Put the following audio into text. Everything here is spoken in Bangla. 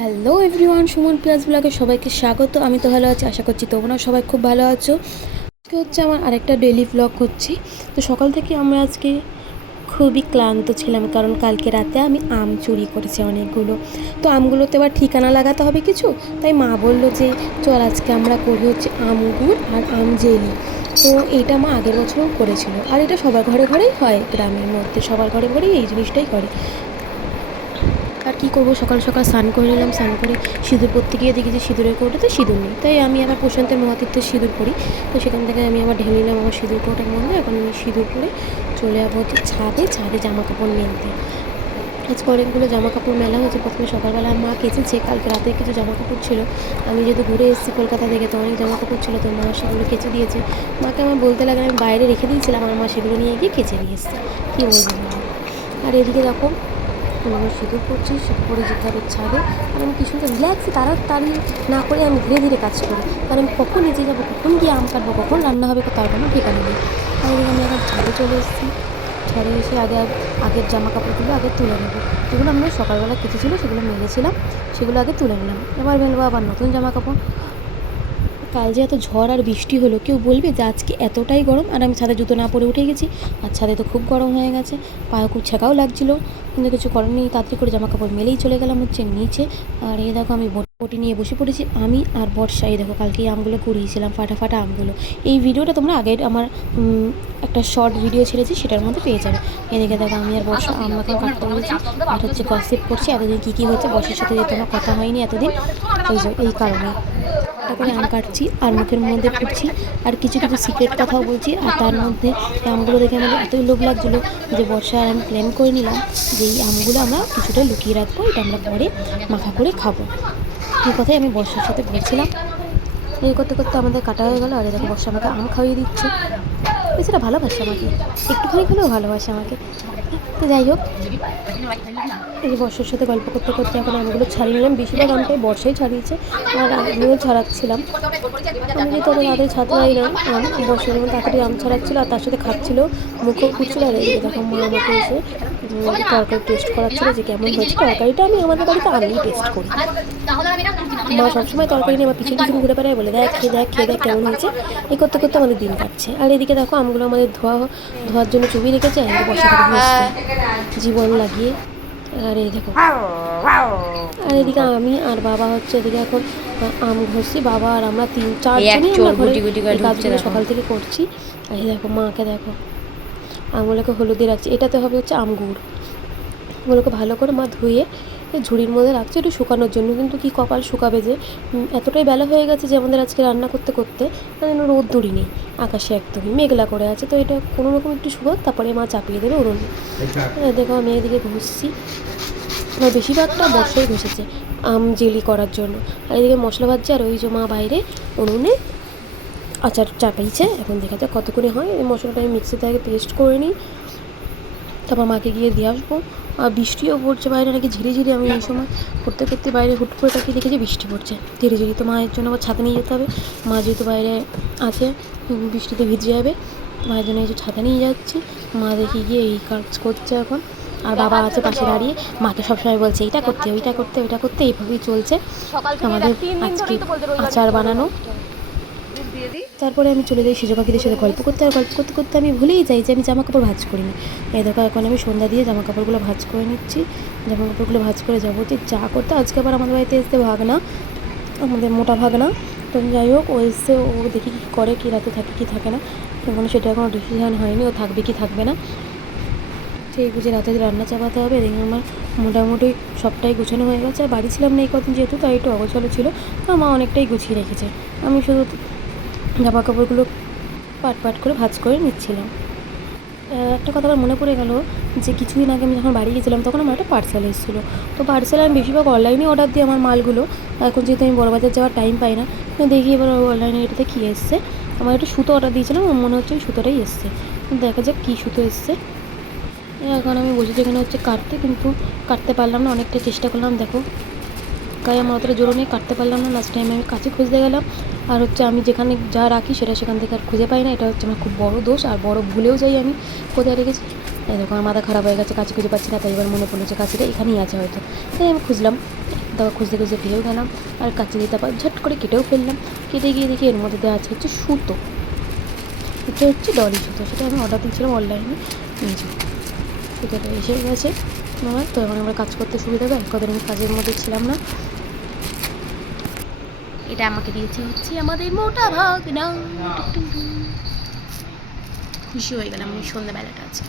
হ্যালো এভরিওয়ান সুমন পিয়াজ ব্লগে সবাইকে স্বাগত। আমি তো ভালো আছি, আশা করছি তোমরা সবাই খুব ভালো আছো। আজকে হচ্ছে আমার আরেকটা ডেলি ব্লগ করছি তো সকাল থেকে আমরা আজকে খুবই ক্লান্ত ছিলাম, কারণ কালকে রাতে আমি আম চুরি করেছি অনেকগুলো। তো আমগুলোতে আবার ঠিকানা লাগাতে হবে কিছু, তাই মা বলল যে, চল আজকে আমরা করি হচ্ছে আম গুড় আর আম জেলি। তো এইটা মা আগের বছরও করেছিল। আর এটা সবার ঘরে ঘরেই হয়, গ্রামের মধ্যে সবার ঘরে ঘরেই এই জিনিসটাই করে। আর কী করব? সকাল সকাল স্নান করে নিলাম, স্নান করে সিঁদুর পরতে গিয়ে দেখি যে সিঁদুরের কৌটোতে সিঁদুর নেই। তাই আমি আবার প্রশান্তের মহাতীর্থের সিঁদুর পরি। তো সেখান থেকে আমি আবার ঢেলে নিলাম আমার সিঁদুর কৌটার মধ্যে। এখন আমি সিঁদুর পরে চলে যাব হচ্ছে ছাদে ছাদে জামা কাপড় মেলতে। আজকে অনেকগুলো জামা কাপড় মেলা হয়েছে। প্রথমে সকালবেলা মা কেচেছে, কালকে রাতে কিছু জামা কাপড় ছিল। আমি যেহেতু ঘুরে এসেছি কলকাতা থেকে, তো অনেক জামা কাপড় ছিল, তো মা সেগুলো কেচে দিয়েছে। মাকে আমার বলতে লাগে আমি বাইরে রেখে দিয়েছিলাম আমার মা সেগুলো নিয়ে গিয়ে কেচে দিয়ে এসছে। কী বলব? আর এদিকে দেখো আমি সিঁদুর করছি, সেটা করে যেতে হবে ছাদে। আর আমি কিছুটা রিল্যাক্সে তাড়াতাড়ি না করে আমি ধীরে ধীরে কাজ করি। কারণ আমি কখন নিজে যাব, কখন গিয়ে আম কাটবো, কখন রান্না হবে তার কোনো ঠিকানা নেই। এদিকে আমি এখন ছাদে চলে এসেছি। ছাদে এসে আগে আগের জামা কাপড়গুলো আগে তুলে নেব। যেগুলো আমরা সকালবেলা কেটেছিলো সেগুলো মেলেছিলাম সেগুলো আগে তুলে নিলাম। এবার মেলবো আবার নতুন জামা কাপড় কাল যে এত ঝড় আর বৃষ্টি হলো কেউ বলবে যে আজকে এতটাই গরম আর আমি ছাদে জুতো না পরে উঠে গেছি। আর ছাদে তো খুব গরম হয়ে গেছে পায়ে খুব ছেঁকাও লাগছিল। কিন্তু কিছু করার নেই তাড়াতাড়ি করে জামা কাপড় মেলেই চলে গেলাম হচ্ছে নিচে। আর এই দেখো আমি বটি নিয়ে বসে পড়েছি আমি আর বর্ষা এই দেখো কালকে এই আমগুলো কুড়িয়েছিলাম ফাটা ফাটা আমগুলো। এই ভিডিওটা তোমরা আগের আমার একটা শর্ট ভিডিও ছেড়েছি সেটার মধ্যে পেয়ে যাবে। এদিকে দেখো আমি আর বর্ষা আমাকে কাটতে বলেছি আর হচ্ছে গসিপ করছি এতদিন কী কী হচ্ছে বর্ষার সাথে যেহেতু আমার কথা হয়নি এতদিন যে এই কারণে। তারপরে আম কাটছি, আর মুখের মধ্যে ফুটছি, আর কিছু কিছু সিক্রেট কথাও বলছি, আর তার মধ্যে আমগুলো দেখে আমাদের এতই লোভ লাগছিল যে বর্ষা আর আমি প্ল্যান করে নিলাম যে এই আমগুলো আমরা কিছুটা লুকিয়ে রাখব, এটা আমরা পরে মাখা করে খাব। এই কথাই আমি বর্ষার সাথে বলছিলাম। এই করতে করতে আমাদের কাটা হয়ে গেলো, আর দেখো বর্ষা আমাকে আম খাইয়ে দিচ্ছে। বেচারা ভালোবাসে আমাকে, একটুখানি হলেও ভালোবাসে আমাকে। তো যাই হোক, এই বর্ষার সাথে গল্প করতে করতে এখন আমগুলো ছাড়িয়ে নিলাম। বেশিরভাগ আমটাই বর্ষাই ছাড়িয়েছে, আর আমিও ছাড়াচ্ছিলাম। আমি যেহেতু তাড়াতাড়ি ছাড়তে পারি না, আম বর্ষার যেমন তাড়াতাড়ি আম ছাড়াচ্ছিল আর তার সাথে খাচ্ছিল, মুখেও ফুটছিল আর এই দেখো মা আমাকে এসে তরকারি টেস্ট করাচ্ছিল যে কেমন হয়েছে। তরকারিটা আমি আমাদের বাড়িতে আমিই টেস্ট করি। মা সবসময় তরকারি নিয়ে আমার পিছন পিছন ঘুরে বেড়ায়, বলে দেখ, খেয়ে দেখ খেয়ে দেখ কেমন হয়েছে। এই করতে করতে আমাদের দিন কাটছে। আর এদিকে দেখো, আমগুলো আমাদের ধোয়া, ধোয়ার জন্য চুবিয়ে রেখেছে, আর থেকে জীবন লাগিয়ে। আর এই দেখো। আর এদিকে আমি আর বাবা হচ্ছে এদিকে এখন আম ঘষছি। বাবা আর আমরা তিন চার জনই। সকাল থেকে করছি। আর এই দেখো মাকে দেখো। আমগুলোকে হলুদে রাখছি। এটাতে হবে হচ্ছে আমগুড় ওগুলোকে ভালো করে মা ধুয়ে ঝুড়ির মধ্যে রাখছে একটু শুকানোর জন্য। কিন্তু কি কপাল শুকাবে যে? এতটাই বেলা হয়ে গেছে যে আমাদের আজকে রান্না করতে করতে মানে রোদ দড়ি নেই। আকাশে একদমই মেঘলা করে আছে তো এটা কোনো রকম একটু শুকো তারপরে মা চাপিয়ে দেবে উনুনে। এই দেখো আমি এদিকে ঘষছি। আর বেশিরভাগটা বর্ষাই ঘষেছে আম জেলি করার জন্য। আর এদিকে মশলা ভাজছে আর ওই যে মা বাইরে উনুনে আচার চাপাইছে এখন দেখা যাক কতক্ষণে হয়। এই মশলাটা আমি মিক্সিতে আগে পেস্ট করে নিই। তারপর মাকে গিয়ে দিয়ে আসব। আর বৃষ্টিও পড়ছে বাইরে নাকি ঝিরি ঝিরি আমি এই সময় করতে করতে বাইরে হুট করে তাকিয়ে দেখেছি বৃষ্টি পড়ছে। ঝিরি ঝিরি তো মায়ের জন্য আবার ছাতা নিয়ে যেতে হবে। মা যেহেতু বাইরে আছে বৃষ্টিতে ভিজে যাবে মায়ের জন্য যে ছাতা নিয়ে যাচ্ছি। মা দেখি গিয়ে এই কাজ করছে এখন। আর বাবা আছে পাশে দাঁড়িয়ে। মাকে সবসময় বলছে এইটা করতে ওইটা করতে ওইটা করতে। এইভাবেই চলছে। আমাদের আজকে আচার বানানো। তারপরে আমি চলে যাই সিজো পাখিদের সাথে গল্প করতে। আর গল্প করতে করতে আমি ভুলেই যাই যে আমি জামা কাপড় ভাঁজ করিনি। এই দেখো, এখন আমি সন্ধ্যা দিয়ে জামা কাপড়গুলো ভাজ করে নিচ্ছি। জামা কাপড়গুলো ভাজ করে যাব যে যা করতে। আজকে আবার আমাদের বাড়িতে এসে ভাগনা, আমাদের মোটা ভাগনা। তো যাই হোক, ও এসে ও দেখি কী করে, কী রাতে থাকে, কি থাকে না। এখন সেটা এখনও ডিসিশন হয়নি, ও থাকবে কি থাকবে না। সেই বুঝে রাতে রান্না চাপাতে হবে, দেখে আমার মোটামুটি সবটাই গুছানো হয়ে গেছে। আর বাড়ি ছিলাম না এই কদিন যেহেতু, তাই একটু অগোছালো ছিল। তো মা অনেকটাই গুছিয়ে রেখেছে। আমি শুধু জামা কাপড়গুলো পাট পাট করে ভাজ করে নিচ্ছিলাম। একটা কথা আমার মনে পড়ে গেল যে কিছুদিন আগে আমি যখন বাড়ি গেছিলাম তখন আমার একটা পার্সেল এসেছিল। তো পার্সেল আমি বেশিরভাগ অনলাইনে অর্ডার দিই আমার মালগুলো। এখন যেহেতু আমি বড়বাজার যাওয়ার টাইম পাই না দেখি এবার অনলাইনে এটাতে কী এসছে। আমার একটা সুতো অর্ডার দিয়েছিলাম, আমার মনে হচ্ছে ওই সুতোটাই এসছে। দেখা যাক কী সুতো এসছে। এখন আমি বসেছি এখানে হচ্ছে কাটতে, কিন্তু কাটতে পারলাম না, অনেকটা চেষ্টা করলাম, দেখো। গায়ে আমার অতটা জোরও নেই, কাটতে পারলাম না। লাস্ট টাইম আমি কাছে খুঁজতে গেলাম। আর হচ্ছে আমি যেখানে যা রাখি সেটা সেখান থেকে আর খুঁজে পাই না। এটা হচ্ছে আমার খুব বড় দোষ আর বড় ভুলেও যাই আমি। কোথায় রেখেছি? দেখো, আমার মাথা খারাপ হয়ে গেছে কাছে খুঁজে পাচ্ছি না, তাই এবার মনে পড়ল যে কাছেটা এখানেই আছে হয়তো। তাই আমি খুঁজলাম। তারপর খুঁজতে খুঁজতে পেয়েও গেলাম আর কাছে দিয়ে তারপর ঝট করে কেটেও ফেললাম। কেটে গিয়ে দেখি এর মধ্যে দেওয়া আছে হচ্ছে সুতো। এটা হচ্ছে ডলি সুতো, সেটা আমি অর্ডার দিয়েছিলাম অনলাইনে। নিজে সুতোটা এসে গেছে। আমার তো এখন আমরা কাজ করতে সুবিধা হবে কদিন আমি কাজের মধ্যে ছিলাম না। এটা আমাকে দিয়েছে হচ্ছে আমাদের মোটা ভাগ না খুশি হয়ে গেলাম সন্ধ্যাবেলাটা আজকে।